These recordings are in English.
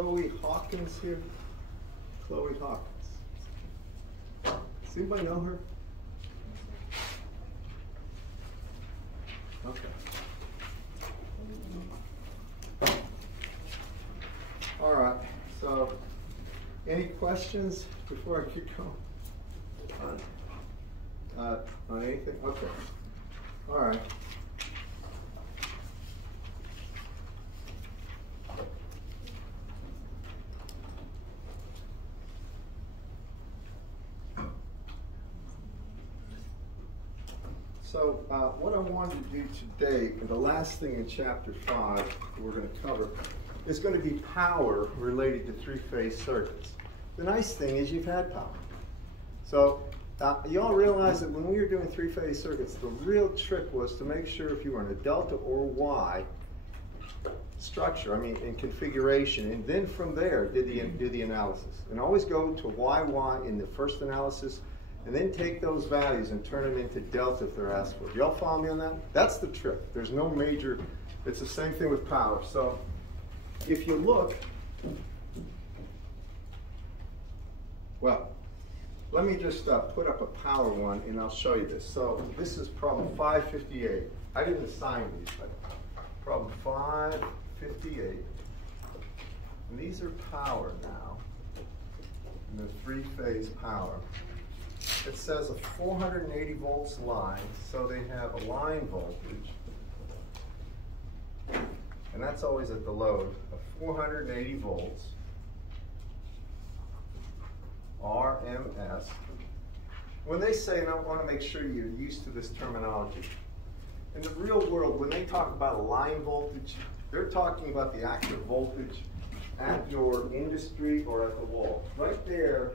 Chloe Hawkins here? Chloe Hawkins. Does anybody know her? Okay. All right, so any questions before I keep going? On anything? Okay. All right. So what I wanted to do today, and the last thing in chapter 5 we're going to cover, is going to be power related to three-phase circuits. The nice thing is you've had power. So you all realize that when we were doing three-phase circuits, the real trick was to make sure if you were in a delta or Y structure, in configuration, and then from there do the analysis. And always go to YY in the first analysis, and then take those values and turn them into delta if they're asked for. Do y'all follow me on that? That's the trick. There's no major, it's the same thing with power. So if you look, well, let me just put up a power one and I'll show you this. So this is problem 558. I didn't assign these, but problem 558. And these are power now, and the three-phase power. It says a 480 volts line, so they have a line voltage, and that's always at the load, of 480 volts, RMS. When they say, and I want to make sure you're used to this terminology, in the real world, when they talk about a line voltage, they're talking about the actual voltage at your industry or at the wall. Right there,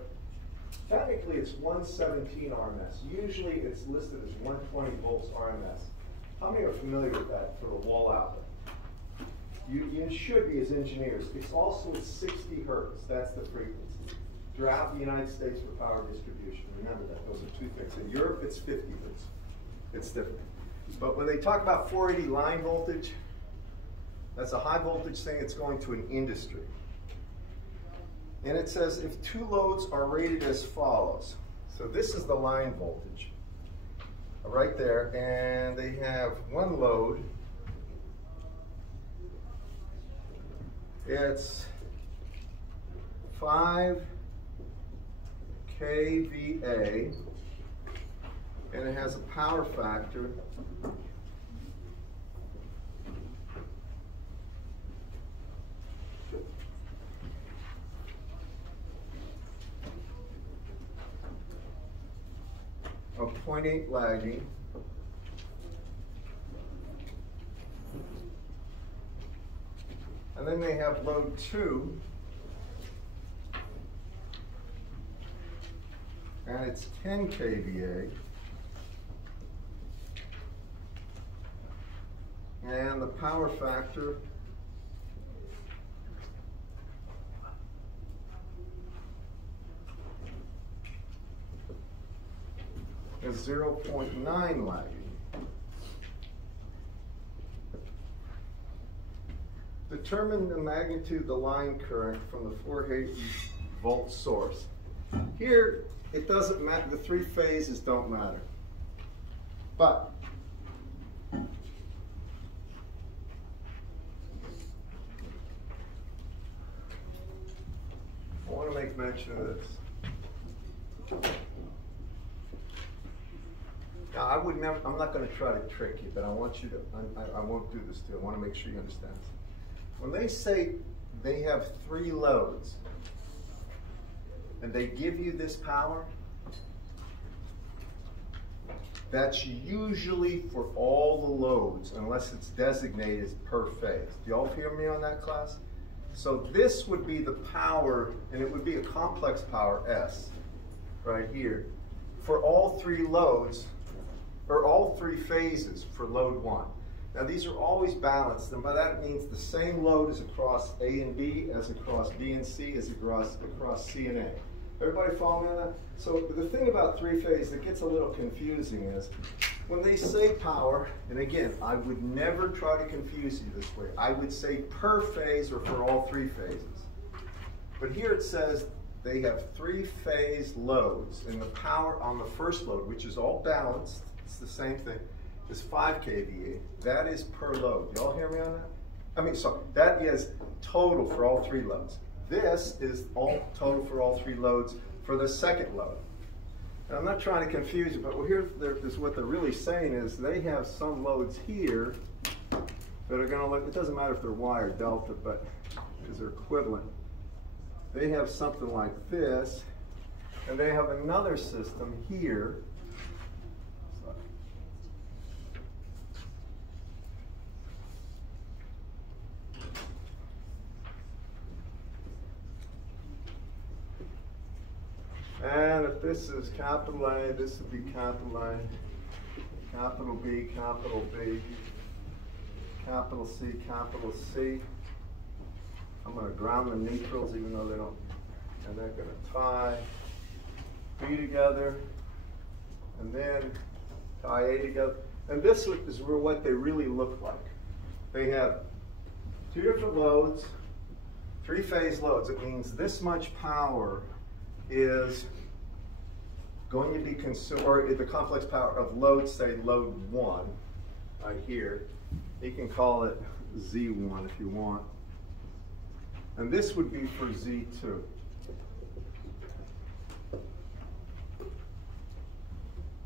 technically it's 117 RMS. Usually it's listed as 120 volts RMS. How many are familiar with that for the wall outlet? You should be as engineers. It's also at 60 hertz. That's the frequency. Throughout the United States for power distribution. Remember that. Those are two things. In Europe, it's 50 hertz. It's different. But when they talk about 480 line voltage, that's a high voltage thing. It's going to an industry. And it says if two loads are rated as follows. So this is the line voltage right there, and they have one load. It's 5 kVA, and it has a power factor of 0.8 lagging. And then they have load 2, and it's 10 kVA. And the power factor is 0.9 lagging. Determine the magnitude of the line current from the 480 volt source. Here, it doesn't matter, the three phases don't matter. But I want to make mention of this. Now, I'm not going to try to trick you, but I want you to, I won't do this to you. I want to make sure you understand this. When they say they have 3 loads, and they give you this power, that's usually for all the loads, unless it's designated as per phase. Do y'all hear me on that, class? So this would be the power, and it would be a complex power, S, right here, for all 3 loads, or all 3 phases for load 1. Now these are always balanced, and by that it means the same load is across A and B, as across B and C, as across C and A. Everybody follow me on that? So the thing about 3-phase that gets a little confusing is, when they say power, and again, I would never try to confuse you this way. I would say per phase or for all 3 phases. But here it says they have three-phase loads, and the power on the first load, which is all balanced, it's the same thing, is 5 kVA. That is per load. Y'all hear me on that? I mean, sorry, that is total for all three loads. This is all total for all three loads for the second load. And I'm not trying to confuse you, but here is what they're really saying is they have some loads here that are going to look, it doesn't matter if they're Y or delta, but because they're equivalent. They have something like this, and they have another system here. And if this is capital A, this would be capital A, capital B, capital B, capital C, capital C. I'm going to ground the neutrals even though they don't, and they're going to tie B together, and then tie A together. And this is what they really look like. They have two different loads, three-phase loads. It means this much power is going to be consumed, or the complex power of load, say load 1, right here. You can call it Z1 if you want. And this would be for Z2.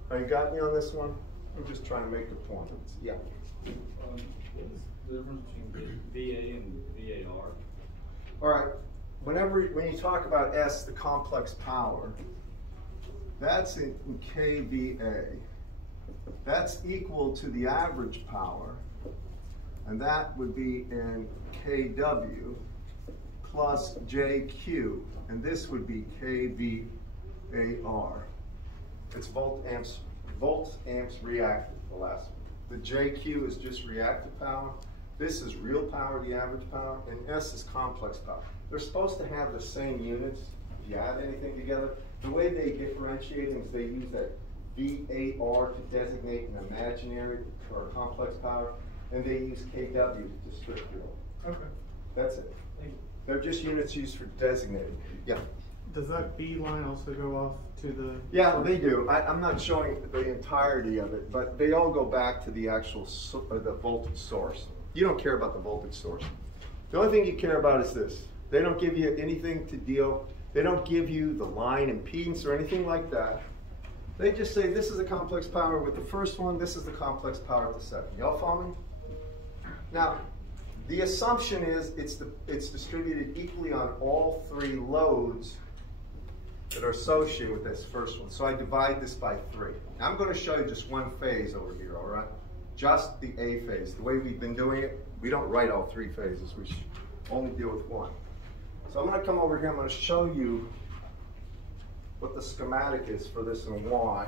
Are you got me on this one? I'm just trying to make the point. Yeah. What is the difference between VA and VAR? All right. When you talk about S, the complex power, that's in kVA. That's equal to the average power, and that would be in kW plus JQ, and this would be kVAR. It's volt amps reactive, the last one. The JQ is just reactive power. This is real power, the average power, and S is complex power. They're supposed to have the same units if you add anything together. The way they differentiate them is they use that VAR to designate an imaginary or complex power, and they use KW to strip real. Okay. That's it. They're just units used for designating. Yeah. Does that B line also go off to the... Yeah, they do. I'm not showing the entirety of it, but they all go back to the actual the voltage source. You don't care about the voltage source. The only thing you care about is this. They don't give you anything to deal. They don't give you the line impedance or anything like that. They just say this is a complex power with the first one, this is the complex power with the second. Y'all follow me? Now, the assumption is it's distributed equally on all three loads that are associated with this first one. So I divide this by 3. Now I'm going to show you just one phase over here, all right? Just the A phase. The way we've been doing it, we don't write all 3 phases. We only deal with one. So I'm going to come over here. I'm going to show you what the schematic is for this and why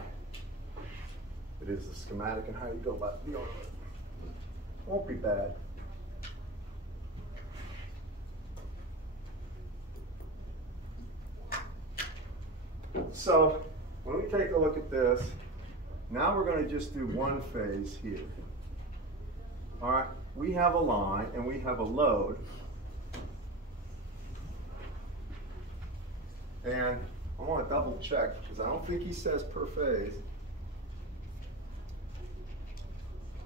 it is the schematic and how you go about dealing with it. Won't be bad. So when we take a look at this, now we're going to just do one phase here. All right, we have a line and we have a load. And I want to double check because I don't think he says per phase.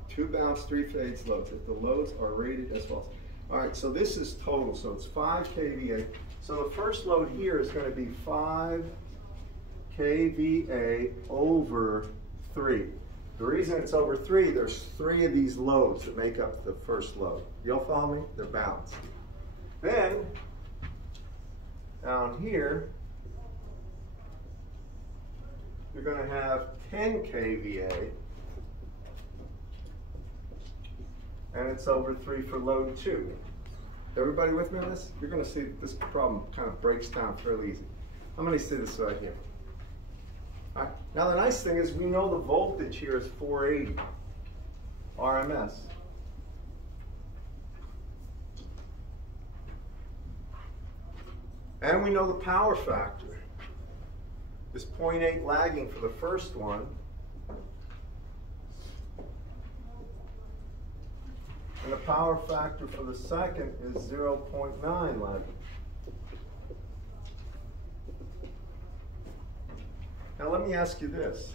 2 balanced 3 phase loads if the loads are rated as follows. All right, so this is total, so it's 5 kVA. So the first load here is going to be 5 kVA over 3. The reason it's over 3, there's 3 of these loads that make up the first load. Y'all follow me? They're balanced. Then, down here, you're going to have 10 kVA, and it's over 3 for load 2. Everybody with me on this? You're going to see this problem kind of breaks down fairly easy. I'm going to see this right here. All right. Now the nice thing is we know the voltage here is 480 RMS. And we know the power factor is 0.8 lagging for the first one. And the power factor for the second is 0.9 lagging. Now let me ask you this.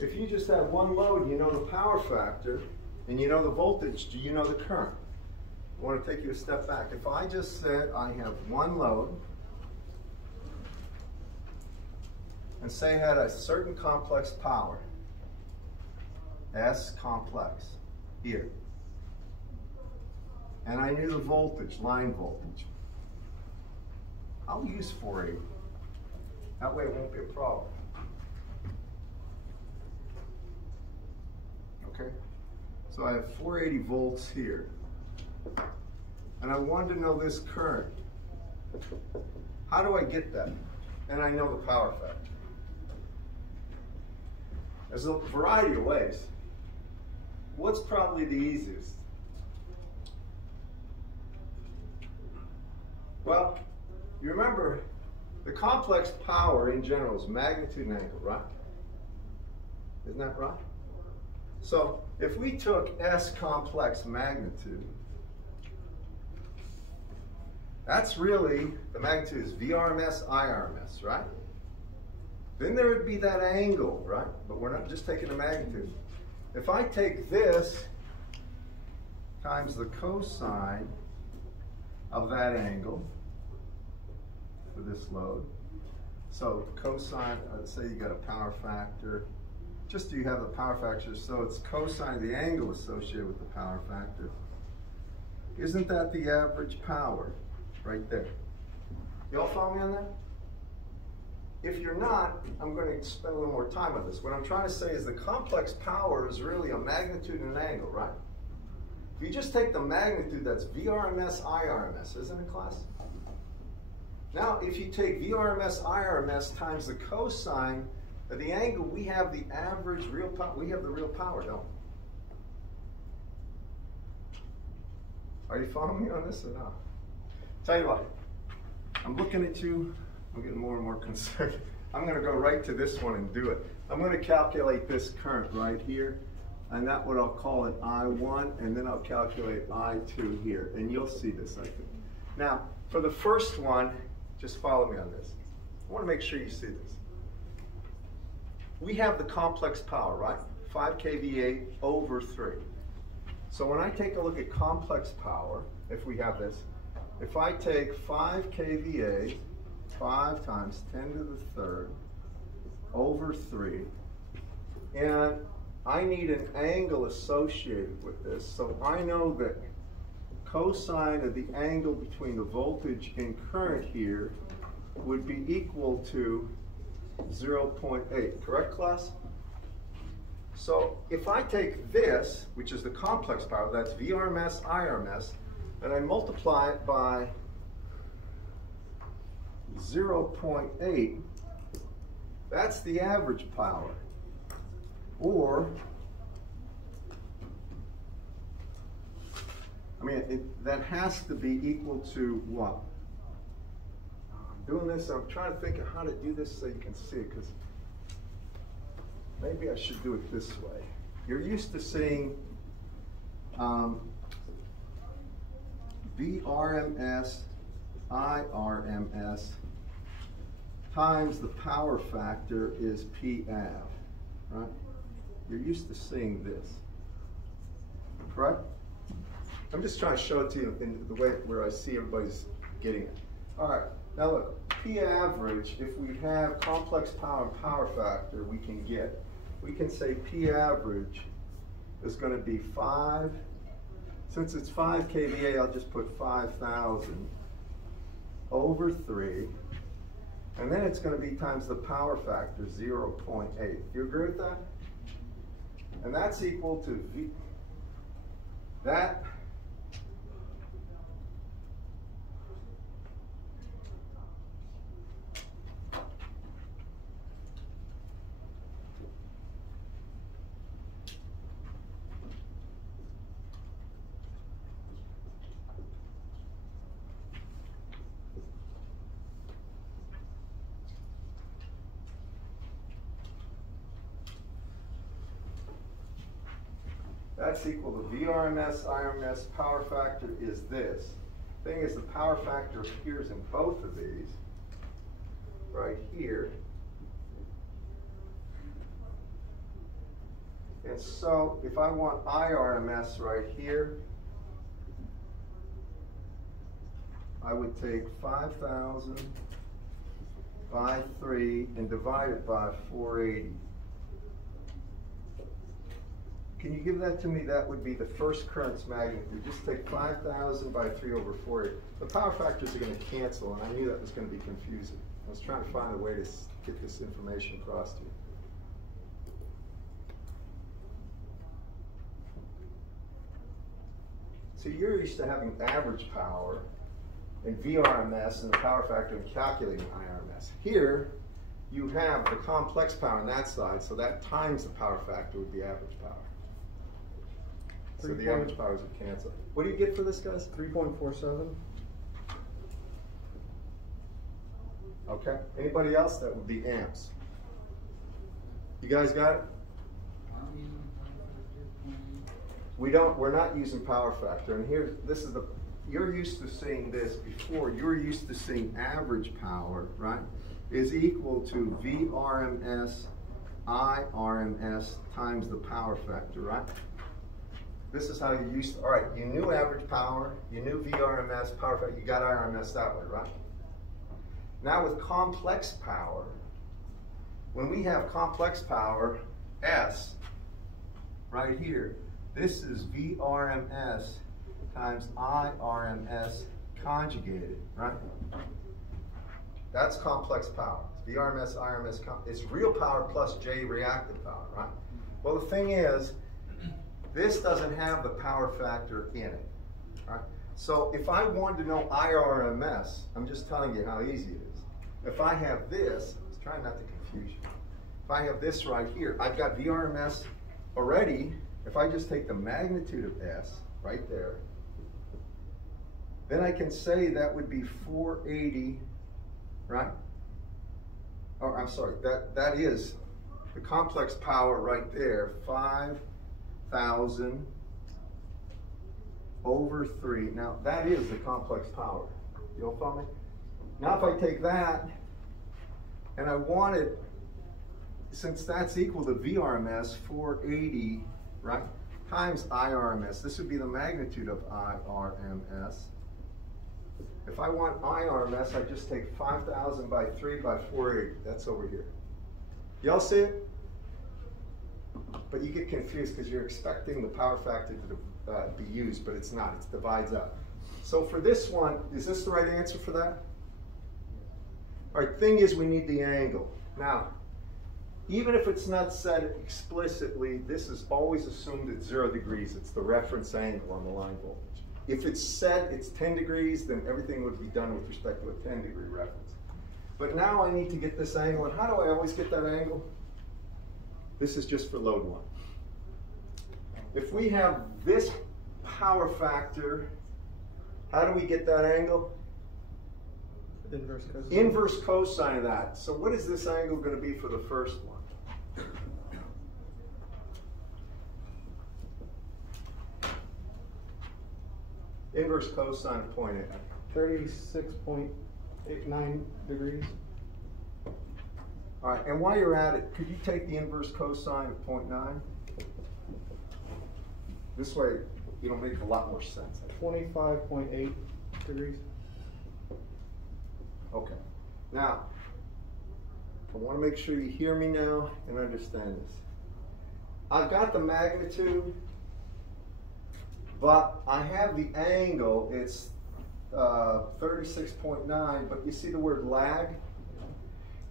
If you just have one load, you know the power factor, and you know the voltage, do you know the current? I want to take you a step back. If I just said I have one load, and say it had a certain complex power, S complex, here, and I knew the voltage, line voltage, I'll use 480. That way it won't be a problem. Okay? So I have 480 volts here. And I wanted to know this current. How do I get that? And I know the power factor. There's a variety of ways. What's probably the easiest? Well, you remember the complex power in general is magnitude and angle, right? Isn't that right? So if we took S complex magnitude, that's really, the magnitude is VRMS, IRMS, right? Then there would be that angle, right? But we're not just taking the magnitude. If I take this times the cosine of that angle for this load, so cosine, let's say you got a power factor, just do you have the power factor, so it's cosine of the angle associated with the power factor. Isn't that the average power right there? You all follow me on that? If you're not, I'm going to spend a little more time on this. What I'm trying to say is the complex power is really a magnitude and an angle, right? If you just take the magnitude, that's VRMS, IRMS, isn't it, class? Now, if you take VRMS, IRMS times the cosine of the angle, we have the average real power. We have the real power, don't we? Are you following me on this or not? Tell you what, I'm looking at you. I'm getting more and more concerned. I'm going to go right to this one and do it. I'm going to calculate this current right here, and that's what I'll call it I1, and then I'll calculate I2 here, and you'll see this, I think. Now, for the first one, just follow me on this. I want to make sure you see this. We have the complex power, right? 5 kVA over 3. So when I take a look at complex power, if we have this, if I take 5 kVA, 5 times 10 to the third over 3, and I need an angle associated with this, so I know that cosine of the angle between the voltage and current here would be equal to 0.8, correct, class? So if I take this, which is the complex power, that's VRMS, IRMS, and I multiply it by 0.8, that's the average power. Or, I mean, that has to be equal to what? I'm doing this, I'm trying to think of how to do this so you can see it, because maybe I should do it this way. You're used to seeing VRMS, IRMS times the power factor is PAV, right? You're used to seeing this, correct? I'm just trying to show it to you in the way where I see everybody's getting it. All right, now look, P average, if we have complex power and power factor, we can say P average is going to be 5, since it's 5 kVA, I'll just put 5,000 over 3, and then it's going to be times the power factor, 0.8. You agree with that? And that's equal to V, that, that's equal to VRMS, IRMS, power factor is this. Thing is, the power factor appears in both of these, right here. And so if I want IRMS right here, I would take 5,000 by 3 and divide it by 480. Can you give that to me? That would be the first current's magnitude. Just take 5,000 by 3 over 480. The power factors are going to cancel, and I knew that was going to be confusing. I was trying to find a way to get this information across to you. So you're used to having average power and VRMS and the power factor and calculating IRMS. Here, you have the complex power on that side, so that times the power factor would be average power. So the average powers would cancel. What do you get for this, guys? 3.47. Okay. Anybody else? That would be amps. You guys got it? We're not using power factor. And here, this is you're used to seeing this before. You're used to seeing average power, right, is equal to VRMS IRMS times the power factor, right? This is how you used to, all right, you knew average power, you knew VRMS, power factor, you got IRMS that way, right? Now with complex power, when we have complex power, S, right here, this is VRMS times IRMS conjugated, right? That's complex power. It's VRMS, IRMS, it's real power plus J reactive power, right? Well, the thing is, this doesn't have the power factor in it, right? So if I wanted to know IRMS, I'm just telling you how easy it is. If I have this, I was trying not to confuse you. If I have this right here, I've got VRMS already. If I just take the magnitude of S right there, then I can say that would be 480, right? Oh, I'm sorry, that is the complex power right there, 5,000 over 3. Now, that is the complex power. You all follow me? Now, if I take that, and I wanted, since that's equal to VRMS, 480, right, times IRMS, this would be the magnitude of IRMS. If I want IRMS, I just take 5,000 by 3 by 480. That's over here. Y'all see it? But you get confused because you're expecting the power factor to be used, but it's not. It divides up. So for this one, is this the right answer for that? All right, thing is we need the angle. Now, even if it's not said explicitly, this is always assumed at 0 degrees. It's the reference angle on the line voltage. If it's said it's 10 degrees, then everything would be done with respect to a 10-degree reference. But now I need to get this angle, and how do I always get that angle? This is just for load 1. If we have this power factor, how do we get that angle? Inverse cosine. Inverse cosine of that. So what is this angle going to be for the first one? Inverse cosine of 0.8. 36.89 degrees. All right, and while you're at it, could you take the inverse cosine of 0.9? This way, it'll make a lot more sense. 25.8 degrees. Okay. Now, I want to make sure you hear me now and understand this. I've got the magnitude, but I have the angle. It's 36.9, but you see the word lag?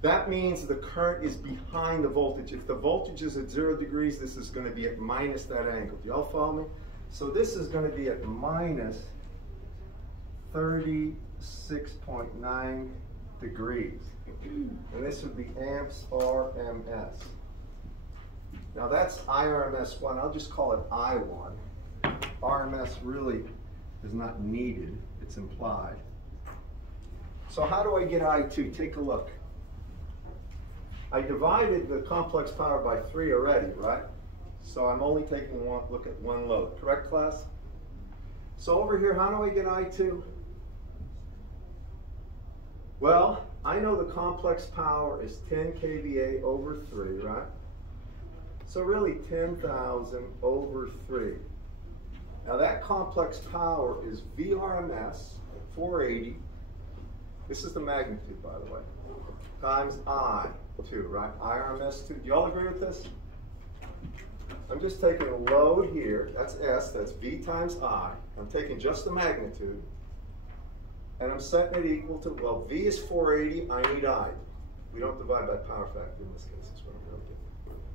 That means the current is behind the voltage. If the voltage is at 0 degrees, this is going to be at minus that angle. Do y'all follow me? So this is going to be at minus 36.9 degrees. And this would be amps RMS. Now that's IRMS1. I'll just call it I1. RMS really is not needed. It's implied. So how do I get I2? Take a look. I divided the complex power by 3 already, right? So I'm only taking one look at one load. Correct, class? So over here, how do I get I2? Well, I know the complex power is 10 kVA over 3, right? So really 10,000 over 3. Now that complex power is VRMS 480. This is the magnitude, by the way, times I2, right? IRMS 2. Do y'all agree with this? I'm just taking a load here. That's S. That's V times I. I'm taking just the magnitude. And I'm setting it equal to, well, V is 480. I need I. We don't divide by power factor in this case. That's what I'm going to do.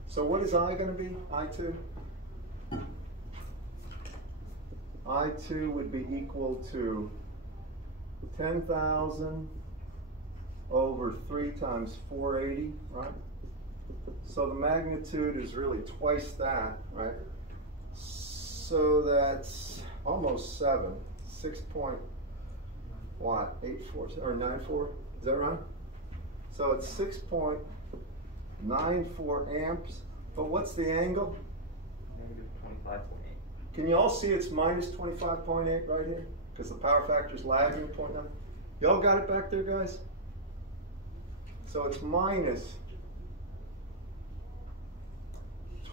So what is I going to be? I2? I2 would be equal to 10,000 over 3 times 480, right? So the magnitude is really twice that, right? So that's almost 7, 6.84 or 94, is that right? So it's 6.94 amps, but what's the angle? Negative 25.8. Can you all see it's minus 25.8 right here? Because the power factor is lagging at 0.9. Y'all got it back there, guys? So it's minus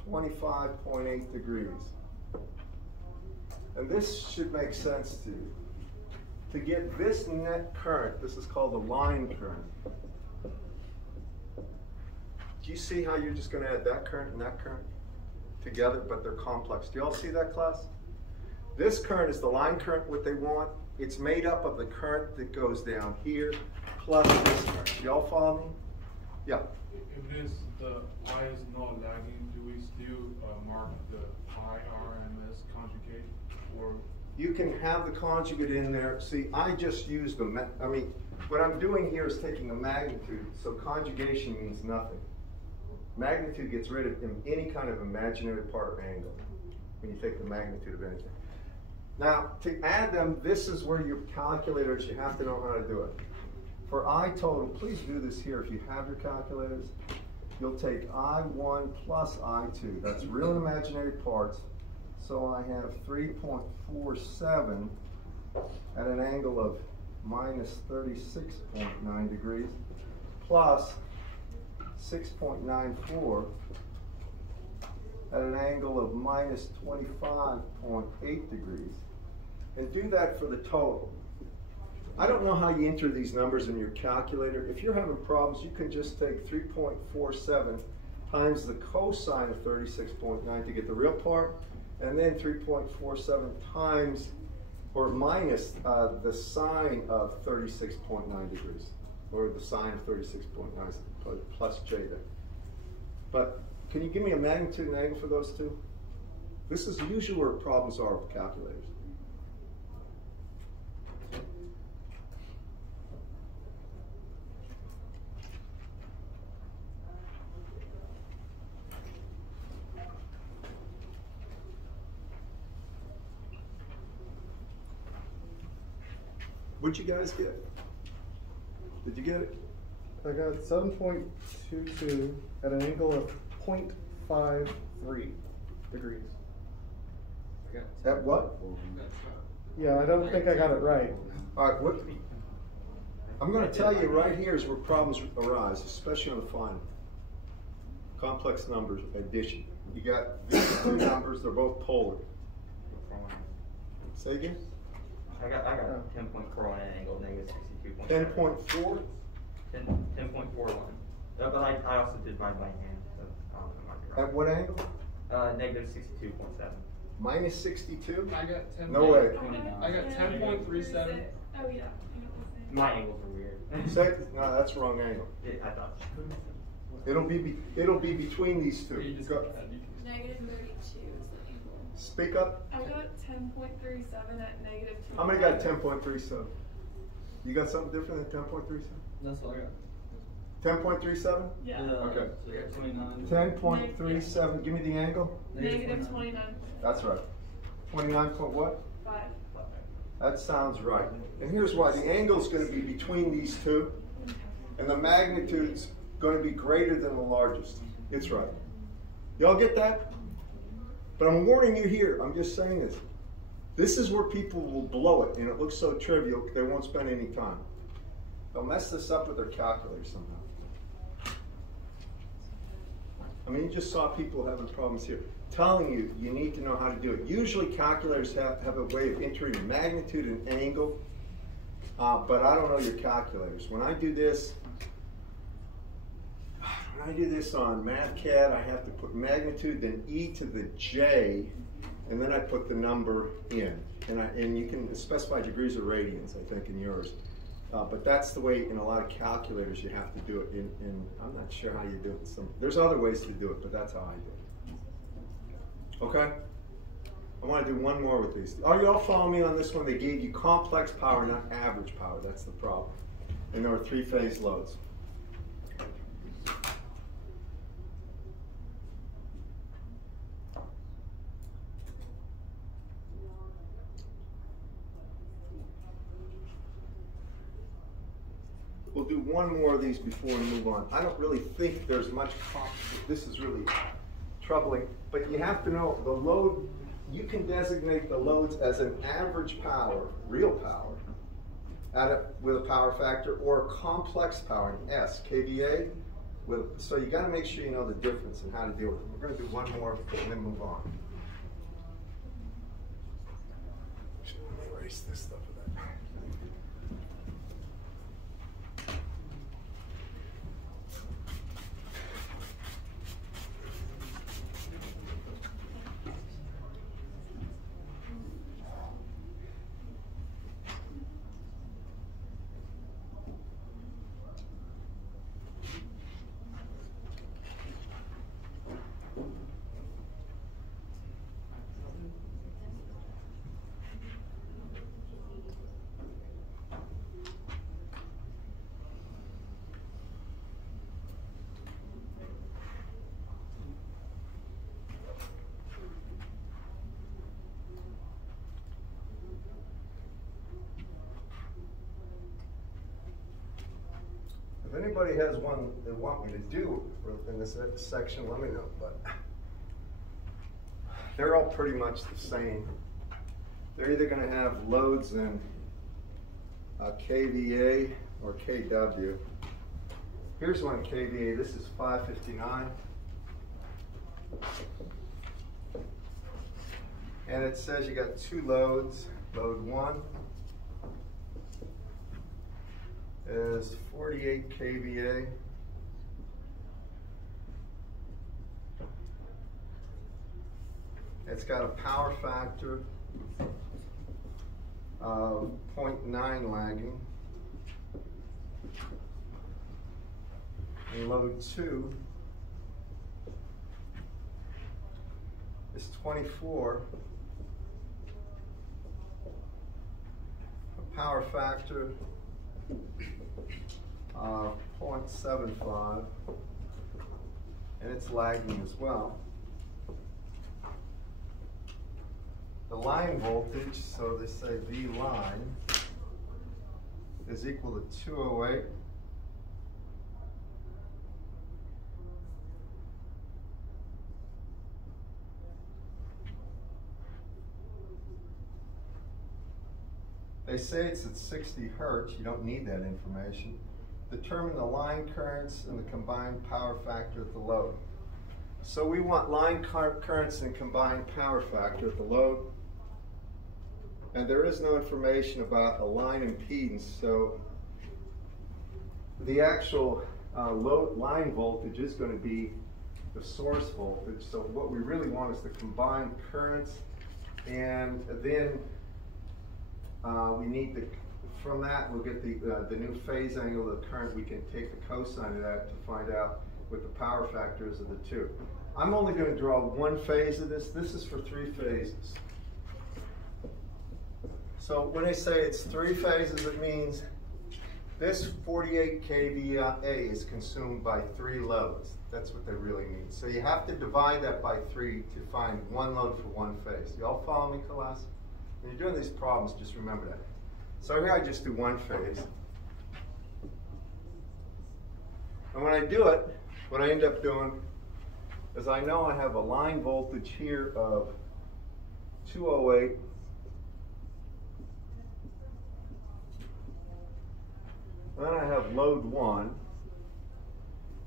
25.8 degrees. And this should make sense to you. To get this net current, this is called the line current. Do you see how you're just going to add that current and that current together, but they're complex? Do you all see that, class? This current is the line current, what they want. It's made up of the current that goes down here plus this current. Do y'all follow me? Yeah. If the I is not lagging, do we still mark the IRMS conjugate, or? You can have the conjugate in there. See, I just used the, what I'm doing here is taking a magnitude, so conjugation means nothing. Magnitude gets rid of any kind of imaginary part or angle when you take the magnitude of anything. Now, to add them, this is where your calculators, you have to know how to do it. For I total, please do this here if you have your calculators. You'll take I1 plus I2. That's real and imaginary parts. So I have 3.47 at an angle of minus 36.9 degrees plus 6.94 at an angle of minus 25.8 degrees. And do that for the total. I don't know how you enter these numbers in your calculator. If you're having problems, you can just take 3.47 times the cosine of 36.9 to get the real part, and then 3.47 times or minus the sine of 36.9 degrees, or the sine of 36.9 plus j there. But can you give me a magnitude and angle for those two? This is usually where problems are with calculators. What'd you guys get? Did you get it? I got 7.22 at an angle of 0.53 degrees. At what? Yeah, I don't think I got it right. All right, what? I'm going to tell you right here is where problems arise, especially on the final. Complex numbers, addition. You got these two numbers, they're both polar. Say again? I got 10.4 on an angle, negative 62.7. 10.4? 10.41. But I also did mine by hand, so I don't know if At what angle? negative 62.7. Minus 62? I got 10. No way. I got 10.37. Oh yeah. My angles are weird. Say, no, that's wrong angle. I thought. It'll be between these two. Go. Negative 32 is the angle. Speak up. I got 10.37 at negative 2. How many got 10.37? You got something different than 10.37? That's what I got. 10.37? Yeah. Okay. So you got 29. 10.37. Give me the angle. Negative 29. That's right. 29 point what? 5. That sounds right. And here's why. The angle is going to be between these two, and the magnitude's going to be greater than the largest. It's right. Y'all get that? But I'm warning you here. I'm just saying this. This is where people will blow it, and it looks so trivial, they won't spend any time. They'll mess this up with their calculator somehow. I mean, you just saw people having problems here. Telling you, you need to know how to do it. Usually calculators have a way of entering magnitude and angle, but I don't know your calculators. When I do this on MathCAD, I have to put magnitude, then e to the j, and then I put the number in. And you can specify degrees or radians, I think, in yours. But that's the way in a lot of calculators you have to do it. I'm not sure how you do it. There's other ways to do it, but that's how I do it. Okay? I want to do one more with these. Are you all following me on this one? They gave you complex power, not average power. That's the problem. And there were three-phase loads. We'll do one more of these before we move on. I don't really think there's much this is really troubling, but you have to know the load, you can designate the loads as an average power, real power, with a power factor, or a complex power, an S, kVA. So you got to make sure you know the difference and how to deal with it. We're going to do one more and then move on. Let me erase this stuff with that. If anybody has one they want me to do in this section, let me know. But they're all pretty much the same. They're either going to have loads in kVA or kW. Here's one kVA. This is 559. And it says you got two loads. Load 1 is 48 kVA. It's got a power factor of 0.9 lagging. And load 2 is 24. A power factor of 0.75, and it's lagging as well. The line voltage, so they say V line, is equal to 208. They say it's at 60 hertz. You don't need that information. Determine the line currents and the combined power factor at the load. So we want line currents and combined power factor at the load. And there is no information about a line impedance, so the actual load line voltage is going to be the source voltage. So what we really want is the combined currents, and then we need from that we'll get the new phase angle of the current. We can take the cosine of that to find out what the power factors of the two. I'm only going to draw one phase of this. This is for three phases. So when they say it's three phases, it means this 48 kVA is consumed by three loads. That's what they really mean. So you have to divide that by 3 to find one load for one phase. You all follow me, class? When you're doing these problems, just remember that. So here I just do one phase. And when I do it, what I end up doing is I know I have a line voltage here of 208. Then I have load 1.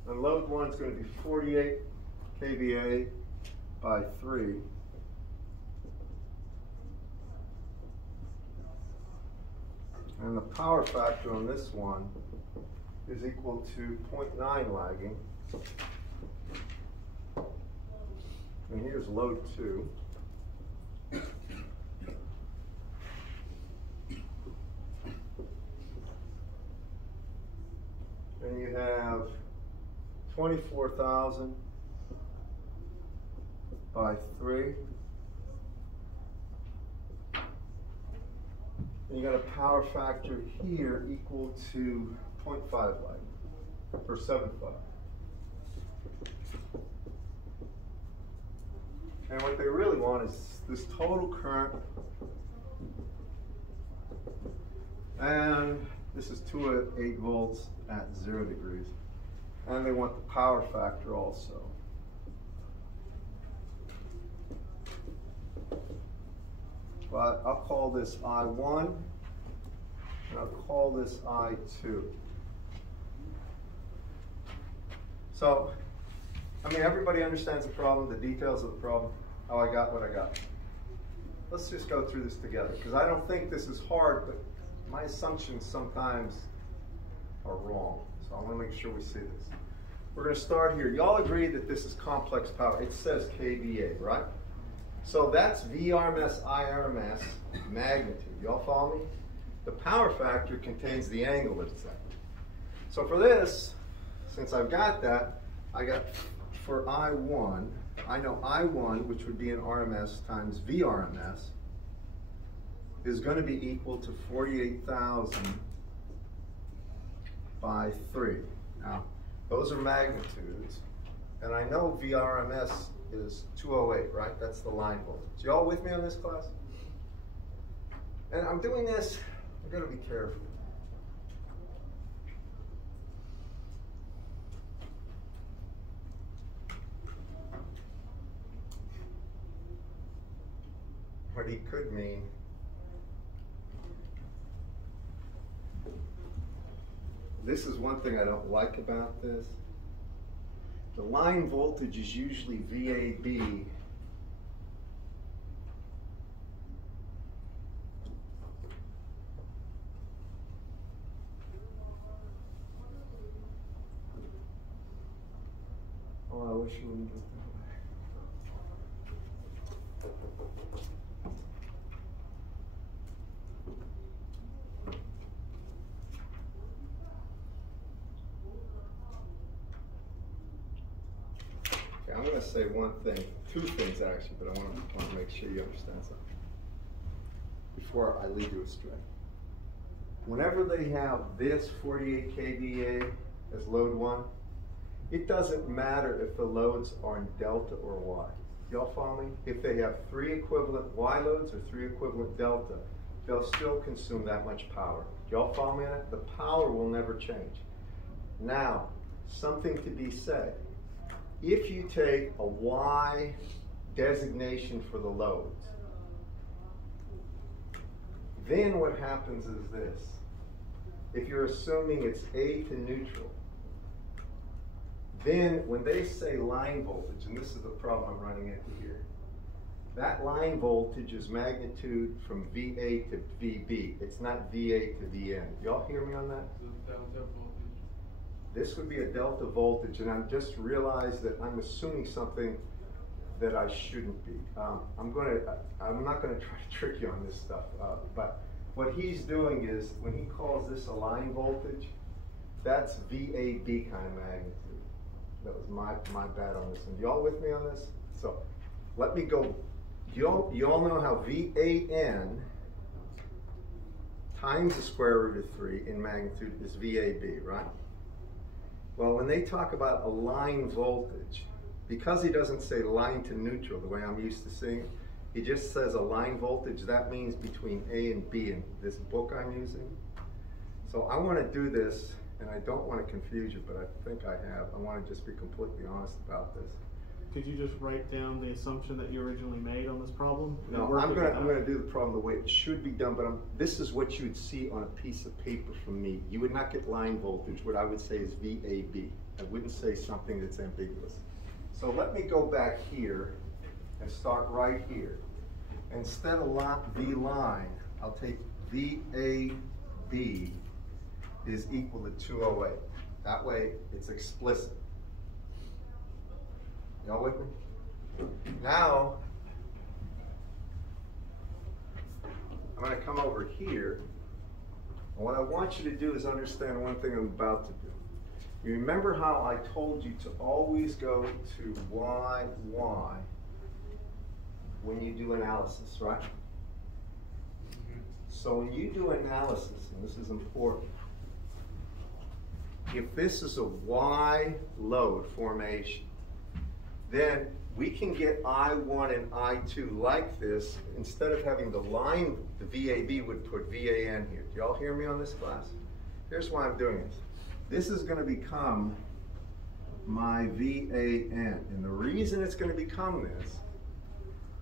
And load 1 is going to be 48 kVA by 3. And the power factor on this one is equal to 0.9 lagging. And here's load 2. And you have 24,000 by 3. And you got a power factor here equal to 0.5 lag, or 7.5. And what they really want is this total current, and this is 208 volts at 0 degrees. And they want the power factor also. But I'll call this I1, and I'll call this I2. So, I mean, everybody understands the problem, the details of the problem, how I got what I got. Let's just go through this together, because I don't think this is hard, but my assumptions sometimes are wrong. So I want to make sure we see this. We're going to start here. Y'all agree that this is complex power. It says kVA, right? So that's VRMS, IRMS magnitude. Y'all follow me? The power factor contains the angle it's at. So for this, since I've got that, I got for I1, I know I1, which would be an RMS times VRMS, is going to be equal to 48,000 by 3. Now, those are magnitudes, and I know VRMS is 208, right? That's the line voltage. Y'all with me on this, class? And I'm doing this, I'm going to be careful. What he could mean this is one thing I don't like about this. The line voltage is usually VAB. Oh, I wish you wouldn't do it that way. I'm going to say one thing, two things actually, but I want to make sure you understand something before I lead you astray. Whenever they have this 48 kVA as load 1, it doesn't matter if the loads are in delta or Y. Y'all follow me? If they have 3 equivalent Y loads or 3 equivalent delta, they'll still consume that much power. Y'all follow me on it? The power will never change. Now, something to be said. If you take a Y designation for the loads, then what happens is this. If you're assuming it's A to neutral, then when they say line voltage, and this is the problem I'm running into here, that line voltage is magnitude from VA to VB. It's not VA to VN. Y'all hear me on that? The delta voltage. This would be a delta voltage, and I just realized that I'm assuming something that I shouldn't be. I'm not gonna try to trick you on this stuff, but what he's doing is, when he calls this a line voltage, that's VAB kind of magnitude. That was my bad on this one. Y'all with me on this? So, let me go. You all know how VAN times the square root of 3 in magnitude is VAB, right? Well, when they talk about a line voltage, because he doesn't say line to neutral the way I'm used to seeing it, he just says a line voltage. That means between A and B in this book I'm using. So I want to do this, and I don't want to confuse you, but I think I have. I want to just be completely honest about this. Could you just write down the assumption that you originally made on this problem? No, I'm gonna do the problem the way it should be done, but this is what you would see on a piece of paper from me. You would not get line voltage. What I would say is VAB. I wouldn't say something that's ambiguous. So let me go back here and start right here. Instead of V line, I'll take VAB is equal to 208. That way it's explicit. Y'all with me? Now, I'm going to come over here. And what I want you to do is understand one thing I'm about to do. You remember how I told you to always go to YY when you do analysis, right? So when you do analysis, and this is important, if this is a Y load formation, then we can get I1 and I2 like this. Instead of having the line, the VAB would put VAN here. Do y'all hear me on this, class? Here's why I'm doing this. This is going to become my VAN. And the reason it's going to become this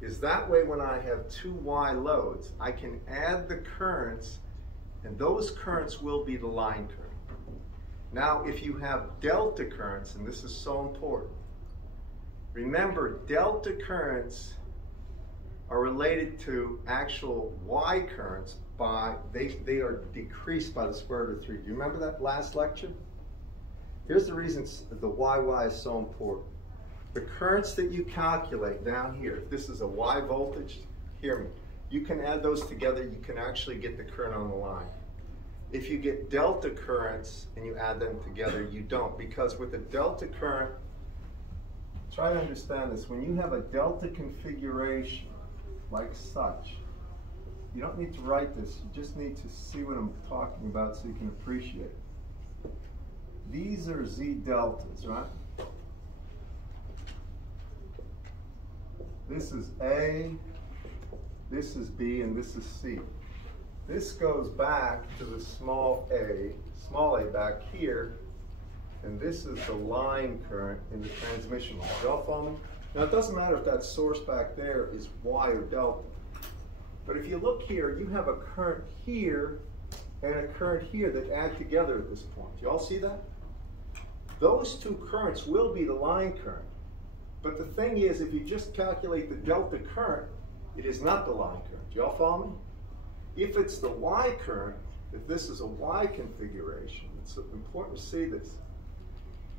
is that way when I have two Y loads, I can add the currents, and those currents will be the line current. Now, if you have delta currents, and this is so important, remember, delta currents are related to actual Y currents by, they are decreased by the square root of 3. Do you remember that last lecture? Here's the reason the YY is so important. The currents that you calculate down here, if this is a Y voltage, hear me, you can add those together, you can actually get the current on the line. If you get delta currents and you add them together, you don't, because with a delta current, try to understand this, when you have a delta configuration like such, you don't need to write this, you just need to see what I'm talking about so you can appreciate it. These are Z deltas, right? This is A, this is B, and this is C. This goes back to the small a back here, and this is the line current in the transmission line. Y'all follow me? Now it doesn't matter if that source back there is Y or delta. But if you look here, you have a current here and a current here that add together at this point. Y'all see that? Those two currents will be the line current. But the thing is, if you just calculate the delta current, it is not the line current. Y'all follow me? If it's the Y current, if this is a Y configuration, it's important to see this.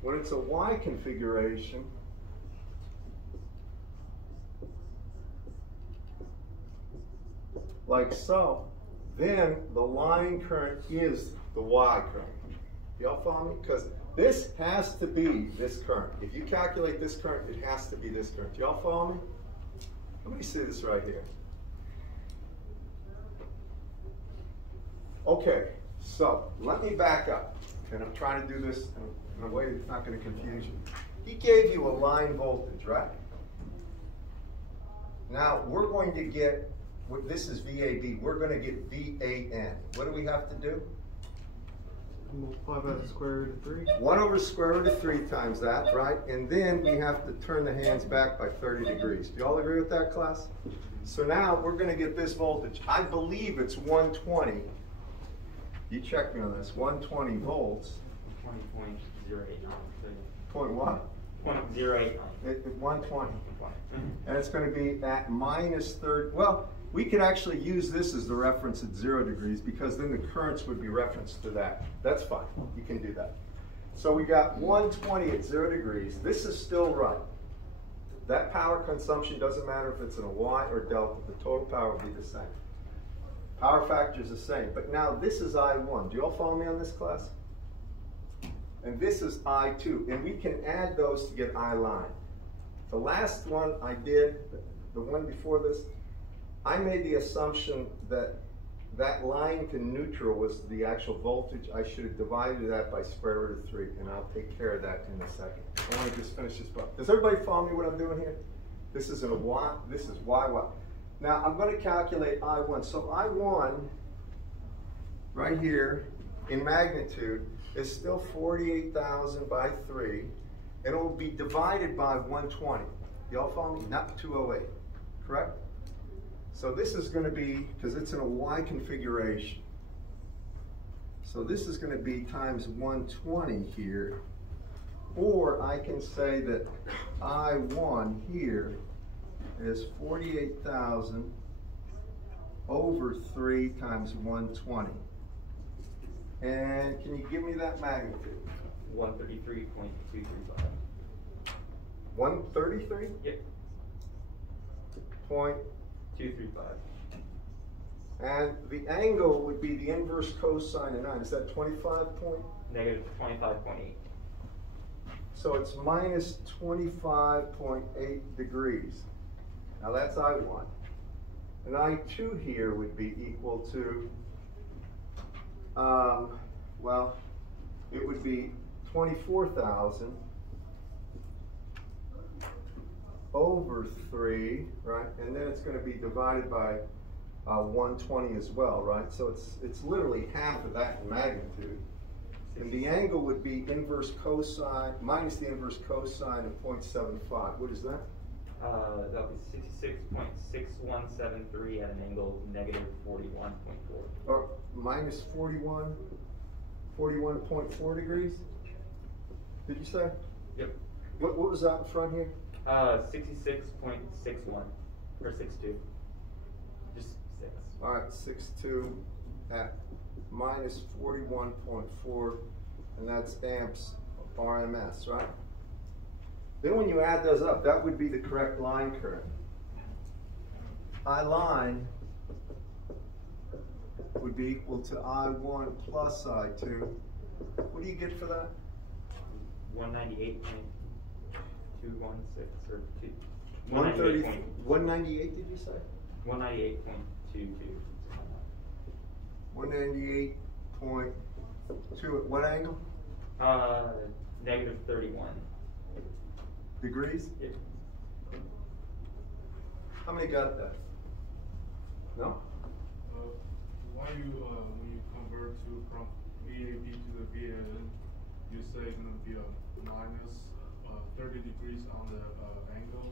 When it's a Y configuration, like so, then the line current is the Y current. Y'all follow me? Because this has to be this current. If you calculate this current, it has to be this current. Y'all follow me? Let me see this right here. Okay, so let me back up. And I'm trying to do this in a way that's not going to confuse you. He gave you a line voltage, right? Now, we're going to get, this is VAB, we're going to get VAN. What do we have to do? Multiply by the square root of 3. 1 over the square root of 3 times that, right? And then we have to turn the hands back by 30 degrees. Do you all agree with that, class? So now we're going to get this voltage. I believe it's 120. You check me on this. 120 volts. 20.089. Point what? 0.089. 120. And it's going to be at minus 30. Well, we could actually use this as the reference at 0 degrees because then the currents would be referenced to that. That's fine. You can do that. So we got 120 at 0 degrees. This is still right. That power consumption doesn't matter if it's in a Y or delta. The total power will be the same. Power factor is the same. But now this is I1. Do you all follow me on this, class? And this is I2. And we can add those to get I line. The last one I did, the one before this, I made the assumption that that line to neutral was the actual voltage. I should have divided that by square root of 3, and I'll take care of that in a second. I want to just finish this part. Does everybody follow me what I'm doing here? This is in a Y, this is YY. Now I'm going to calculate I1. So I1, right here, in magnitude, is still 48,000 by 3, and it will be divided by 120. Y'all follow me? Not 208, correct? So this is going to be, because it's in a Y configuration, so this is going to be times 120 here, Or I can say that I1 here is 48,000 over 3 times 120. And can you give me that magnitude? 133.235. 133? Yep. Point. 235. And the angle would be the inverse cosine of 9. Is that 25 point? Negative 25.8. So it's minus 25.8 degrees. Now that's I1. And I2 here would be equal to, well, it would be 24,000 over 3, right? And then it's going to be divided by 120 as well, right? So it's literally half of that in magnitude. And the angle would be inverse cosine, minus the inverse cosine of 0.75. What is that? That would be 66.6173 at an angle of negative 41.4. Or minus 41.4 degrees? Did you say? Yep. What was that in front here? 66.61 or 62. Just 6. All right, 6.2 at minus 41.4, and that's amps RMS, right? Then when you add those up, that would be the correct line current. I line would be equal to I1 plus I2. What do you get for that? 198.216 or 2. 198, did you say? 198.22. 198.2 at what angle? Negative 31. Degrees? Yep. How many got that? No? Why you, when you convert from VAB to the VAN, you say it's going to be a minus 30 degrees on the angle?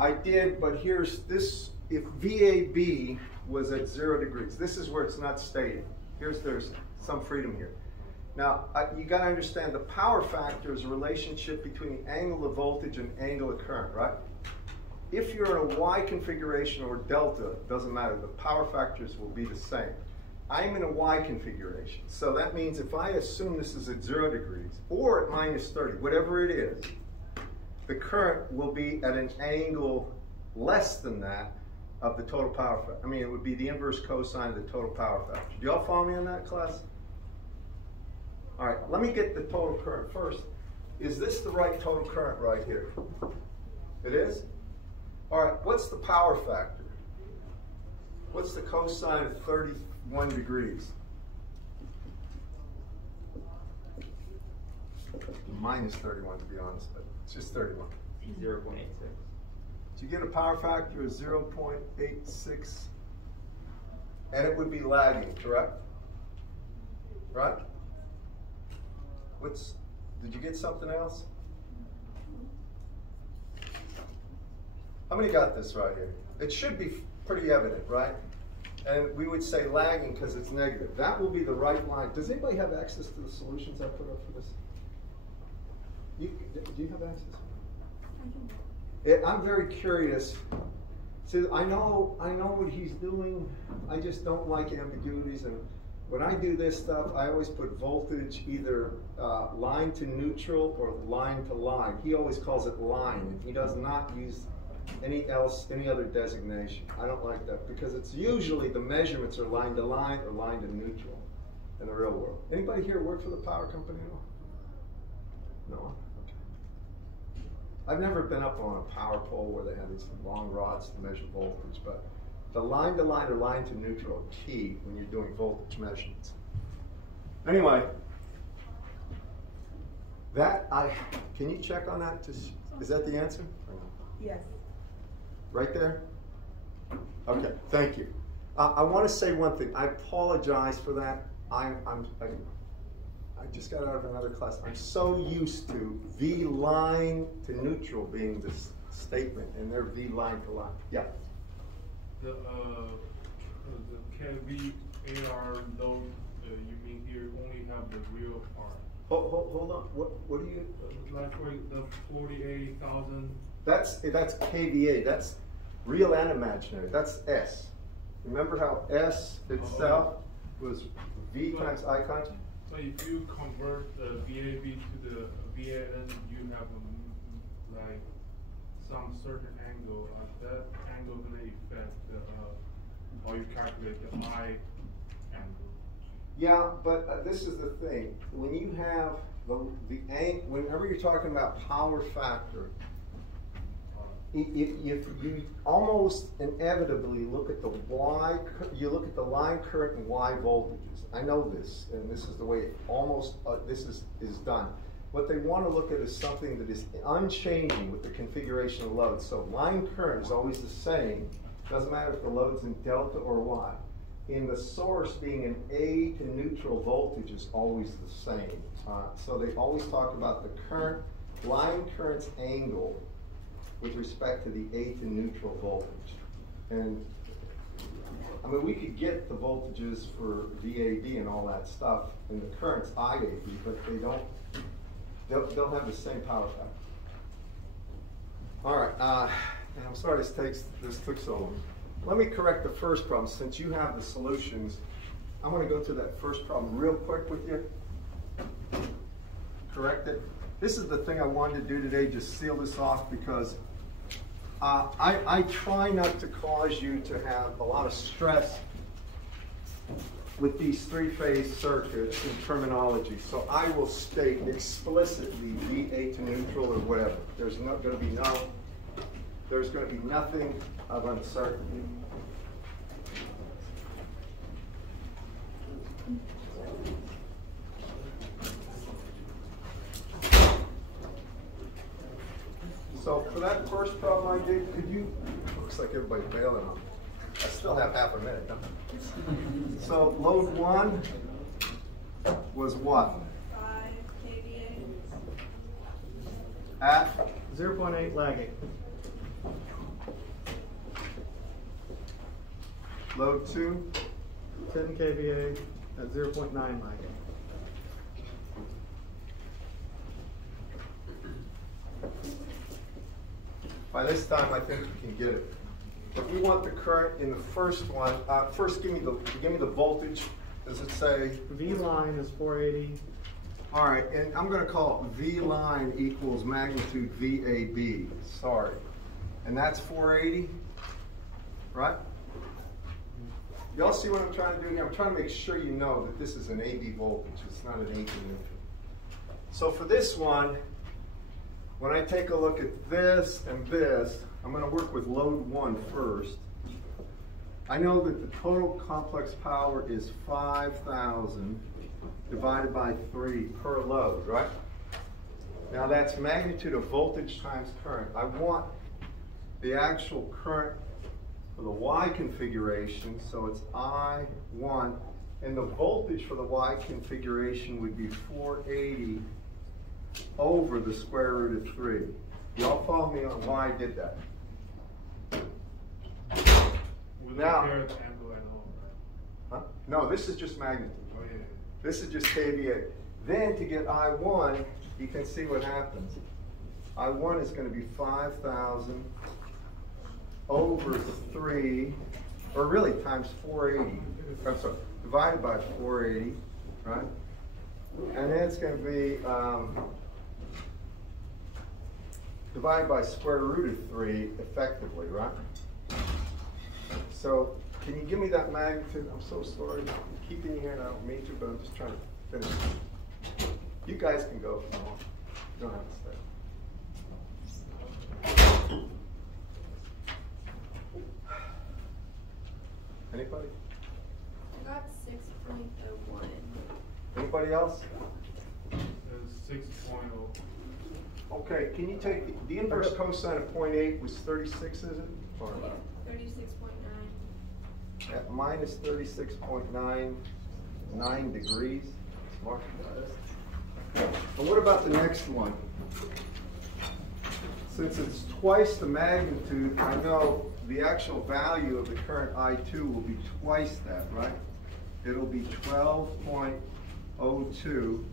I did, but here's this, if VAB was at 0 degrees, this is where it's not stated. There's some freedom here. Now, you got to understand the power factor is a relationship between the angle of voltage and angle of current, right? If you're in a Y configuration or delta, it doesn't matter. The power factors will be the same. I'm in a Y configuration. So that means if I assume this is at 0 degrees or at minus 30, whatever it is, the current will be at an angle less than that of the total power factor. I mean, it would be the inverse cosine of the total power factor. Do y'all follow me on that, class? All right, let me get the total current first. Is this the right total current right here? It is? All right, what's the power factor? What's the cosine of 31 degrees? Minus 31 to be honest, but it's just 31. 0.86. So you get a power factor of 0.86, and it would be lagging, correct? Right? Did you get something else? How many got this right here? It should be pretty evident, right? And we would say lagging because it's negative. That will be the right line. Does anybody have access to the solutions I put up for this? Do you have access? I'm very curious. See, I know what he's doing. I just don't like ambiguities. And when I do this stuff, I always put voltage either line to neutral or line to line. He always calls it line. He does not use any other designation. I don't like that because it's usually the measurements are line to line or line to neutral in the real world. Anybody here work for the power company at all? No? Okay. I've never been up on a power pole where they have these long rods to measure voltage, but the line to line or line to neutral are key when you're doing voltage measurements. Anyway, can you check on that? Is that the answer? Yes. Right there? Okay, thank you. I want to say one thing. I apologize for that. I just got out of another class. I'm so used to V line to neutral being this statement, and they're V line to line. Yeah. The KVAR load, you mean here only have the real part? Hold on, what do you? Like for the 48,000. That's kVA, that's real and imaginary, that's S. Remember how S itself was V times I constant? So if you convert the VAB to the VAN, you have like some certain angle. That angle gonna affect how you calculate the I angle. Yeah, but this is the thing. When you have whenever you're talking about power factor, you almost inevitably look at the Y. You look at the line current and Y voltages. I know this, and this is the way this is done. What they want to look at is something that is unchanging with the configuration of loads. So line current is always the same. Doesn't matter if the load's in delta or Y. In the source, being an A to neutral voltage is always the same. So they always talk about the line current's angle with respect to the A to neutral voltage. And I mean, we could get the voltages for VAB and all that stuff, and the current's IAB, but they'll have the same power factor. All right, and I'm sorry this took so long. Let me correct the first problem. Since you have the solutions, I'm going to go to that first problem real quick with you. Correct it. This is the thing I wanted to do today, just seal this off, because I try not to cause you to have a lot of stress with these three-phase circuits and terminology. So I will state explicitly VA to neutral or whatever. There's going to be nothing of uncertainty. So for that first problem I did, looks like everybody's bailing on me. I still have half a minute, don't I? So load 1 was what? 5 kVA. At 0.8 lagging. load 2? 10 kVA at 0.9 lagging. By this time, I think you can get it. If you want the current in the first one, first give me the voltage. Does it say? V line is 480. All right, and I'm going to call it V line equals magnitude VAB. Sorry, and that's 480, right? Y'all see what I'm trying to do here? I'm trying to make sure you know that this is an AB voltage. It's not an AC neutral. So for this one, when I take a look at this and this, I'm going to work with load 1 first. I know that the total complex power is 5,000 divided by 3 per load, right? Now that's magnitude of voltage times current. I want the actual current for the Y configuration, so it's I1, and the voltage for the Y configuration would be 480 over the square root of 3. Y'all follow me on why I did that? With Now, the carrot angle and all, right? huh? No, this is just magnitude. Oh, yeah. This is just kVA. Then to get I1, you can see what happens. I1 is going to be 5,000 over 3, or really times 480. I'm sorry, divided by 480, right? And then it's going to be divided by square root of 3 effectively, right? So can you give me that magnitude? I'm so sorry. I'm keeping you here, and I don't mean to, but I'm just trying to finish. You guys can go if you want. You don't have to stay. Anybody? I got 6.01. Anybody else? 6.0. Okay, can you take the inverse cosine of 0.8 was 36, is it? Or 36.9. at minus 36.99 degrees. Smart. And what about the next one? Since it's twice the magnitude, I know the actual value of the current I2 will be twice that, right? It'll be 12.02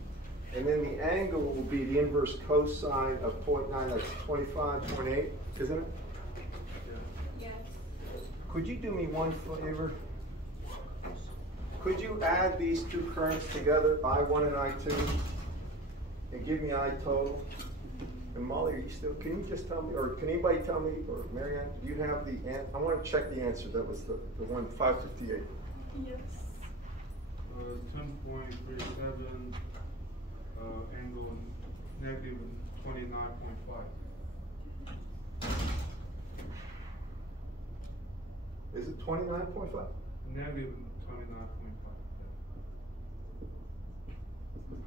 And then the angle will be the inverse cosine of 0.9, that's 25.8, isn't it? Yes. Could you do me one favor? Could you add these two currents together, I1 and I2, and give me I total? And Molly, are you still, can you just tell me, or can anybody tell me, or Marianne, do you have the, I want to check the answer, that was the one, 558. Yes. 10.37, angle negative 29.5. Is it 29.5? Negative 29.5.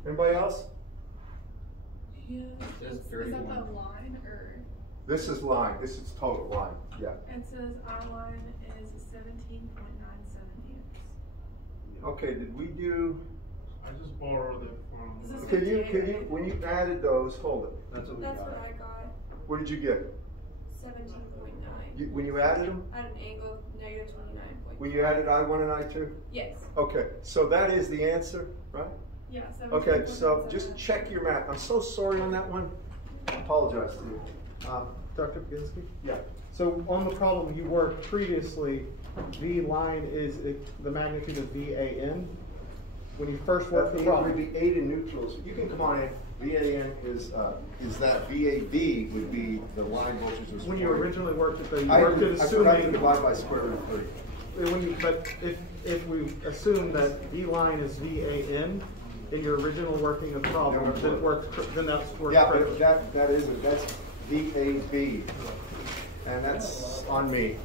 Anybody else? Yeah. Says Is that 31. the line or? This is line, this is total line, yeah. It says I line is 17.97 amps. Okay, did we do, I just borrowed it from. Is this can you, 58? when you added those, hold it. That's what we That's got. what I got. What did you get? 17.9. When you added them? At an angle of negative 29.5. When you added I1 and I2? Yes. Okay, so that is the answer, right? Yeah. Okay, so 17.97. just check your math. I'm so sorry on that one. I apologize to you. Dr. Baginski? Yeah. So on the problem you worked previously, V line is the magnitude of VAN. When you first worked the It problem. would be 8 in neutrals. You can come on in. VAN is that VAB would be the line voltage. When you originally worked it though, you I worked it forgot to assuming. divide by square root of 30. But if we assume that V line is VAN in your original working of the problem, then it works. Then that's works Yeah, correctly. but that isn't. That's VAB, and that's on me.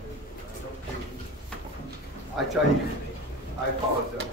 I tell you, I apologize.